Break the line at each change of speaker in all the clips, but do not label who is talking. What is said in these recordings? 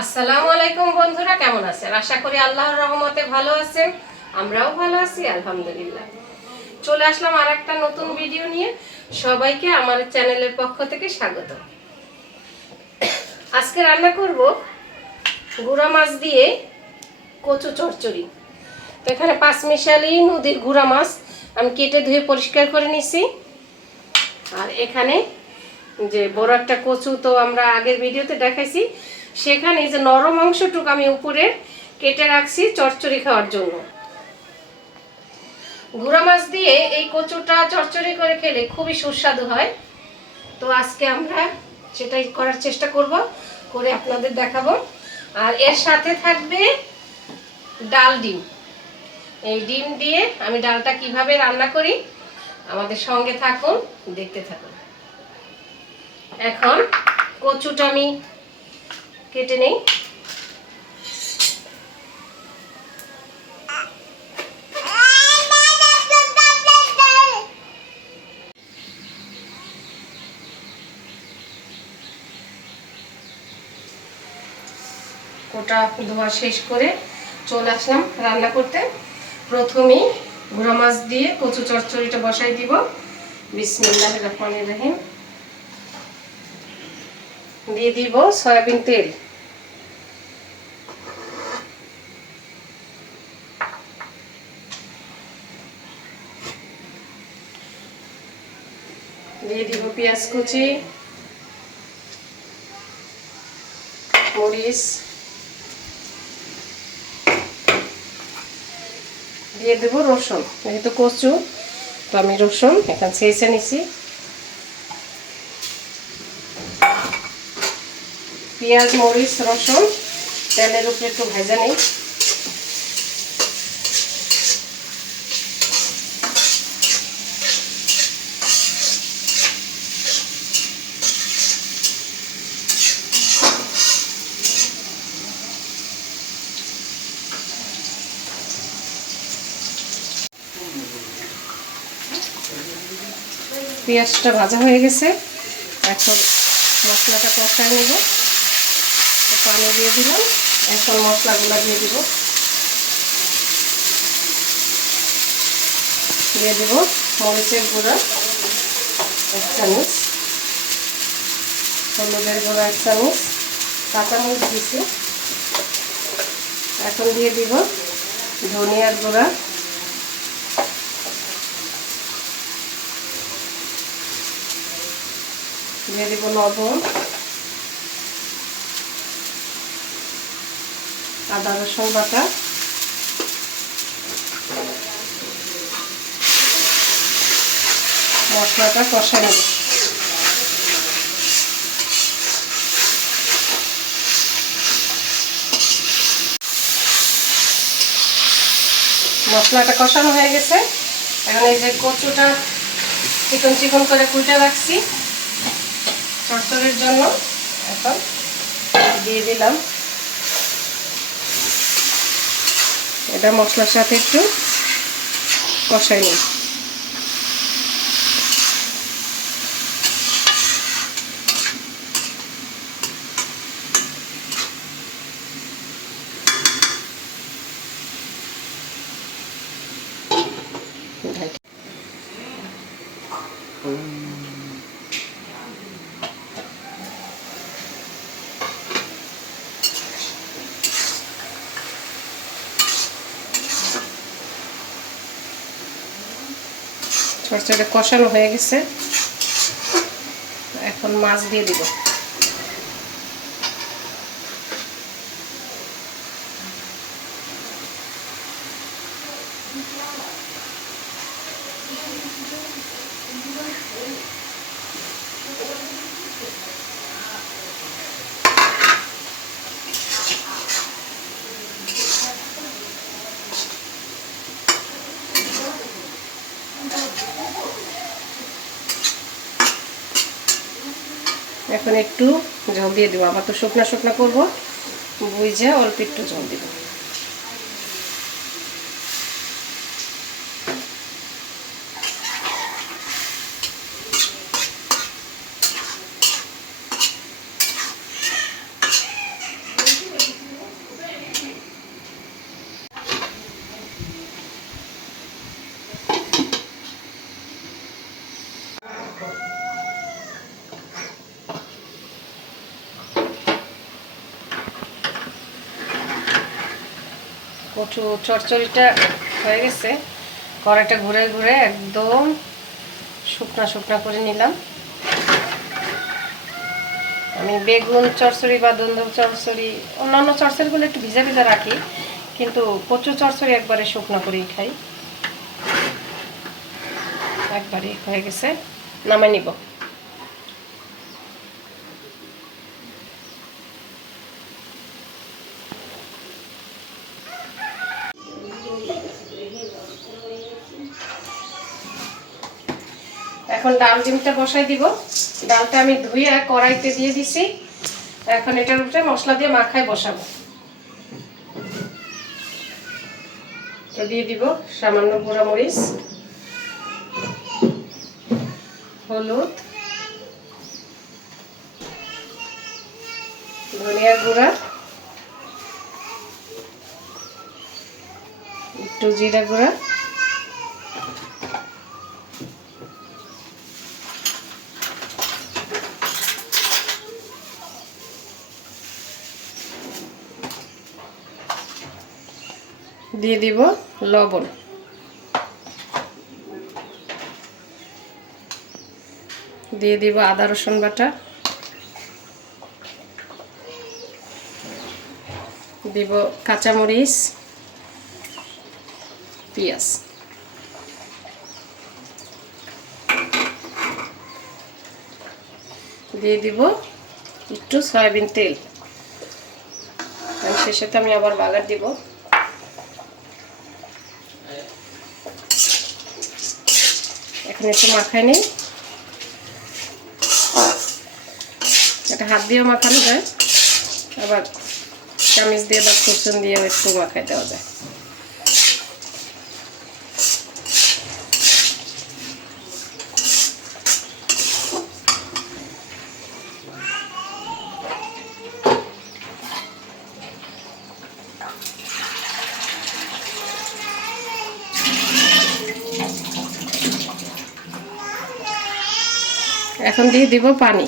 আসসালামু আলাইকুম বন্ধুরা, কেমন আছেন? আশা করি আল্লাহর রহমতে ভালো আছেন। আমরাও ভালো আছি, আলহামদুলিল্লাহ। চলে আসলাম আর একটা নতুন ভিডিও নিয়ে। সবাইকে আমার চ্যানেলের পক্ষ থেকে স্বাগত। আজকে রান্না করব গুঁড়া মাছ দিয়ে কচু চচ্চড়ি। তো এখানে পাঁচ মিশালি নদীর গুঁড়া মাছ আমি কেটে ধুয়ে পরিষ্কার করে নিছি। আর এখানে যে বড় একটা কচু তো আমরা আগের ভিডিওতে দেখাইছি, সেখানে যে নরম অংশটুকু আমি উপরে কেটে রাখছি চচ্চড়ি খাওয়ার জন্য। গুঁড়া মাছ দিয়ে এই কচুটা চচ্চড়ি করে খেলে খুবই সুস্বাদু হয়। তো আজকে আমরা সেটাই করার চেষ্টা করব, করে আপনাদের দেখাবো। আর এর সাথে থাকবে ডাল ডিম। এই ডিম দিয়ে আমি ডালটা কীভাবে রান্না করি, আমাদের সঙ্গে থাকুন, দেখতে থাকুন। এখন কচুটা আমি কেটে নেই। কোটা ধোয়া শেষ করে চলে আসলাম রান্না করতে। প্রথমেই গুঁড়া মাছ দিয়ে কচু চচ্চড়িটা বসাই দিব। বিসমিল্লাহ রহমান রহিম। দিয়ে দিব সয়াবিন তেল। দিয়ে দিব পেঁয়াজ কুচি, মরিচ। দিয়ে দেবো রসুন, যেহেতু কচু, তো আমি রসুন এখন ছেঁচে নিছি। পেঁয়াজ, মরিচ, রসুন, তেলের উপরে একটু ভেজা নেই। পেঁয়াজটা ভাজা হয়ে গেছে। এখন মশলাটা কষায় নেব। পানি দিয়ে দিলাম। এখন মশলাগুলো দিয়ে দিব। দিয়ে দিব মরিচের গুঁড়া, এক চামচ। হলুদের গুঁড়া এক চামচ। কাঁচামরিচ দিছি। এখন দিয়ে দিব ধনিয়ার গুঁড়া। দিয়ে দিব লবণ। আদা রসুন বাটা। মশলাটা কষা নেব মশলাটা কষানো হয়ে গেছে। এখন এই যে কচুটা চিকন চিকন করে কুটে রাখছি। চটচড়ির জন্য। এখন দিয়ে দিলাম। এটা মশলার সাথে একটু কষাই নিই। চরচাটা কষানো হয়ে গেছে। এখন মাছ দিয়ে দিব। এখন একটু জল দিয়ে দেবো। আবার তো শুকনা শুকনা করব। বুঝে অল্প একটু জল দেবো। কচু চচ্চড়িটা হয়ে গেছে। কড়াইটা ঘুরে ঘুরে একদম শুকনা শুকনা করে নিলাম। আমি বেগুন চচ্চড়ি বা দুন্দুল চচ্চড়ি অন্যান্য চচ্চড়িগুলো একটু ভিজা ভিজা রাখি, কিন্তু কচু চচ্চড়ি একবারে শুকনো করেই খাই। একবারে হয়ে গেছে, নামাই নিব। এখন ডাল ডিমটা বসাই দিব। ডালটা আমি ধুয়ে কড়াইতে দিয়ে দিছি। এখন এটার উপরে মশলা দিয়ে মাখায় বসাবো। তো দিয়ে দিব সামান্য গুঁড়া মরিচ হলুদ ধনিয়া গুঁড়া, একটু জিরা গুঁড়া। দিয়ে দিব লবণ। দিয়ে দিব আদা, রসুন বাটা। দিব কাঁচামরিচ, পেঁয়াজ। দিয়ে দিব একটু সয়াবিন তেল। আর সে সাথে আমি আবার বাগার দিব। এখন একটু মাখাই নেই। এটা হাত দিয়েও মাখানো যায়, আবার চামিচ দিয়ে বা কুসুন দিয়েও একটু মাখাই দেওয়া যায়। এখন দিয়ে দিব পানি।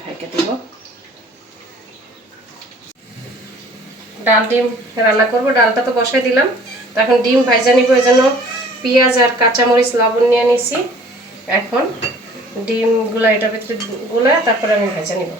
ঢেকে দিব। ডাল ডিম রান্না করব, ডালটা তো বসাই দিলাম। তো এখন ডিম ভাজা নিব এই জন্য পেঁয়াজ আর কাঁচামরিচ লবণ নিয়ে নিছি। এখন ডিমগুলো এটার ভিতরে গুলা তারপরে আমি ভেজে নিব।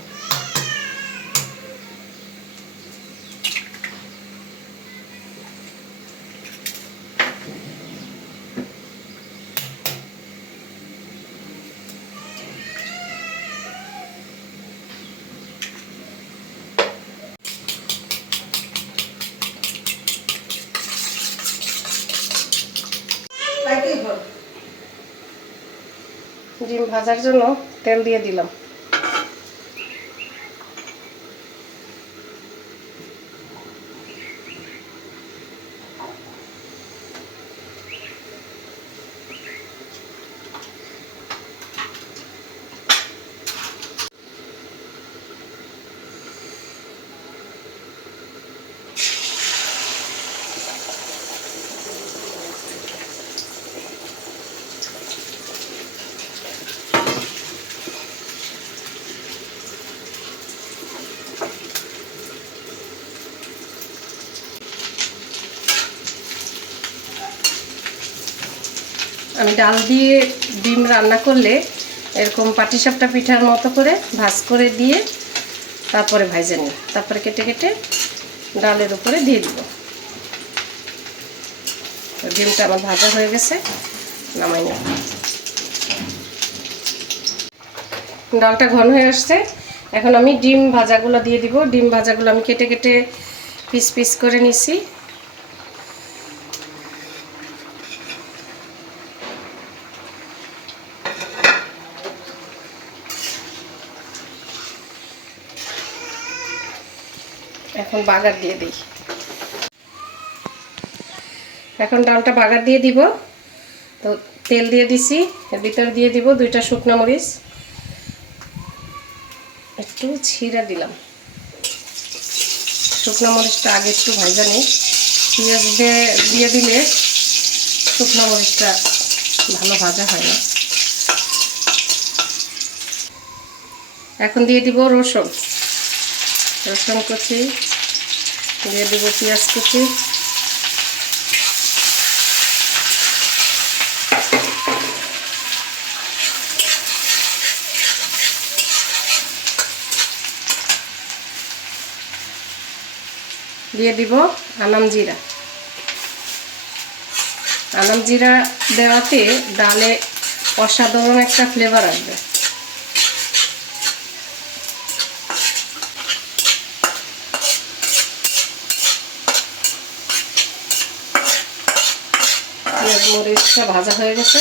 ডিম ভাজার জন্য তেল দিয়ে দিলাম। আমি ডাল দিয়ে ডিম রান্না করলে এরকম পাটিসাপটা পিঠার মতো করে ভাজ করে দিয়ে তারপরে ভাজে নিই। তারপরে কেটে কেটে ডালের উপরে দিয়ে দিব। তো ডিমটা আমার ভাজা হয়ে গেছে, নামাই নেব ডালটা ঘন হয়ে আসছে। এখন আমি ডিম ভাজাগুলো দিয়ে দিব। ডিম ভাজাগুলো আমি কেটে কেটে পিস পিস করে নিছি। এখন বাগার দিয়ে দিই। এখন ডালটা বাগার দিয়ে দিব। তো তেল দিয়ে দিছি, এর ভিতরে দিয়ে দিব দুইটা শুকনো মরিচ। একটু ছিঁড়া দিলাম। শুকনো মরিচটা আগে একটু ভাজা নিই। পেঁয়াজ দিয়ে দিয়ে দিলে শুকনো মরিচটা ভালো ভাজা হয় না। এখন দিয়ে দিব রসুন। রসুন কুচি। দিয়ে দিব পেঁয়াজ কুচি। দিয়ে দিব আনাম জিরা। আনাম জিরা দেওয়াতে ডালে অসাধারণ একটা ফ্লেভার আসবে পেঁয়াজ মরিচটা ভাজা হয়ে গেছে।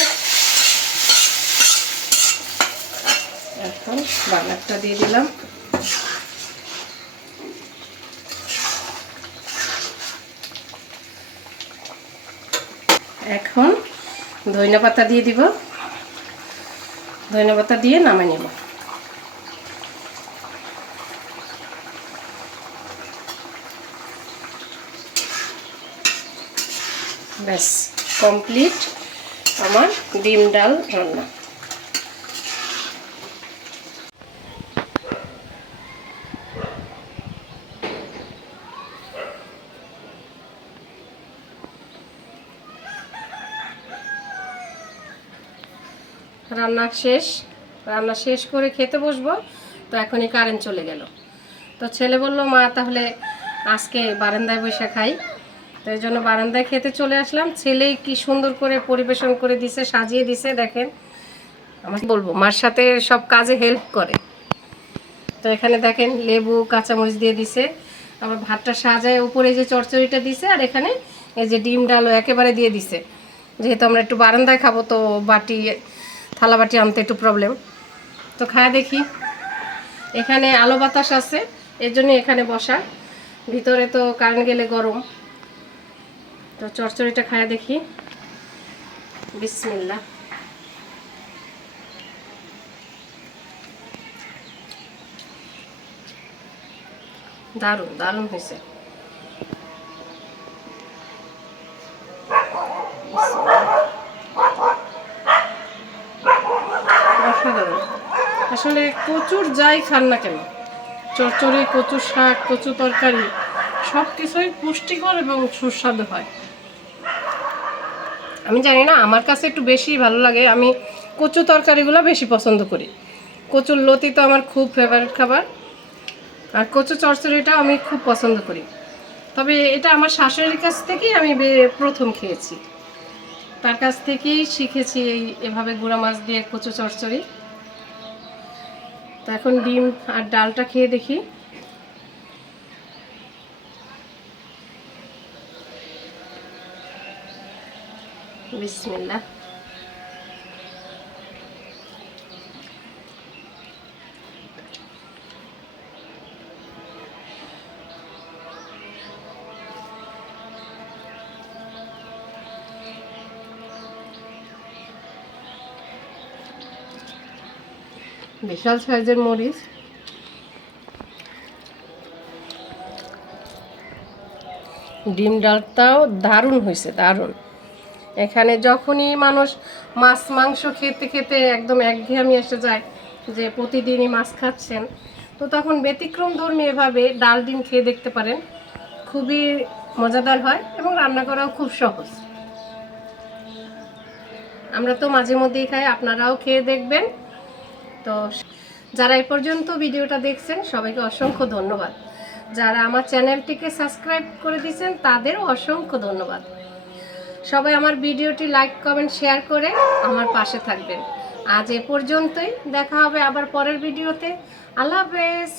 এখন বাগারটা দিয়ে দিলাম। এখন ধনিয়া পাতা দিয়ে দিব। ধনিয়া পাতা দিয়ে নামে নেব। ব্যাস। কমপ্লিট আমার ডিম ডাল রান্না। রান্না শেষ রান্না শেষ করে খেতে বসবো, তো এখনই কারেন্ট চলে গেল। তো ছেলে বলল, মা, তাহলে আজকে বারান্দায় বসে খাই। তো এই জন্য বারান্দায় খেতে চলে আসলাম। ছেলে কি সুন্দর করে পরিবেশন করে দিছে, সাজিয়ে দিছে, দেখেন। আমার বলব, মার সাথে সব কাজে হেল্প করে। তো এখানে দেখেন, লেবু, কাঁচামরিচ দিয়ে দিছে। আবার ভাতটা সাজায় উপরে যে চচ্চড়িটা দিছে, আর এখানে এই যে ডিম, ডালও একেবারে দিয়ে দিছে। যেহেতু আমরা একটু বারান্দায় খাব, তো বাটি, থালা বাটি আনতে একটু প্রবলেম তো খায় দেখি। এখানে আলো বাতাস আছে, এর জন্য এখানে বসা। ভিতরে তো কারেন্ট গেলে গরম। তো চচ্চড়িটা খায়া দেখি। বিসমিল্লা দারুণ দারুণ হয়েছে আসলে কচুর যাই খান না কেন চচ্চড়ি কচুর শাক, কচু তরকারি সব কিছুই পুষ্টিকর এবং সুস্বাদু হয়। আমি জানি না, আমার কাছে একটু বেশি ভালো লাগে। আমি কচু তরকারিগুলো বেশি পছন্দ করি। কচুর লতি তো আমার খুব ফেভারিট খাবার। আর কচু চচ্চড়িটাও আমি খুব পছন্দ করি। তবে এটা আমার শাশুড়ির কাছ থেকেই আমি প্রথম খেয়েছি। তার কাছ থেকেই শিখেছি এই এভাবে গুঁড়া মাছ দিয়ে কচু চচ্চড়ি। তো এখন ডিম আর ডালটা খেয়ে দেখি। বিসমিল্লাহ বিশাল সাইজের মরিচ। ডিম ডালটাও দারুণ হয়েছে দারুণ। এখানে যখনই মানুষ মাছ, মাংস খেতে খেতে একদম একঘেয়েমি এসে যায় যে প্রতিদিনই মাছ খাচ্ছেন, তো তখন ব্যতিক্রম ধর্মী এভাবে ডাল, ডিম খেয়ে দেখতে পারেন। খুবই মজাদার হয় এবং রান্না করাও খুব সহজ। আমরা তো মাঝে মধ্যেই খাই, আপনারাও খেয়ে দেখবেন। তো যারা এ পর্যন্ত ভিডিওটা দেখছেন, সবাইকে অসংখ্য ধন্যবাদ। যারা আমার চ্যানেলটিকে সাবস্ক্রাইব করে দিয়েছেন, তাদেরও অসংখ্য ধন্যবাদ। সবাই আমার ভিডিওটি লাইক কমেন্ট শেয়ার করে আমার পাশে থাকবেন। আজ এ পর্যন্তই। দেখা হবে আবার পরের ভিডিওতে। আল্লাহ হাফেজ।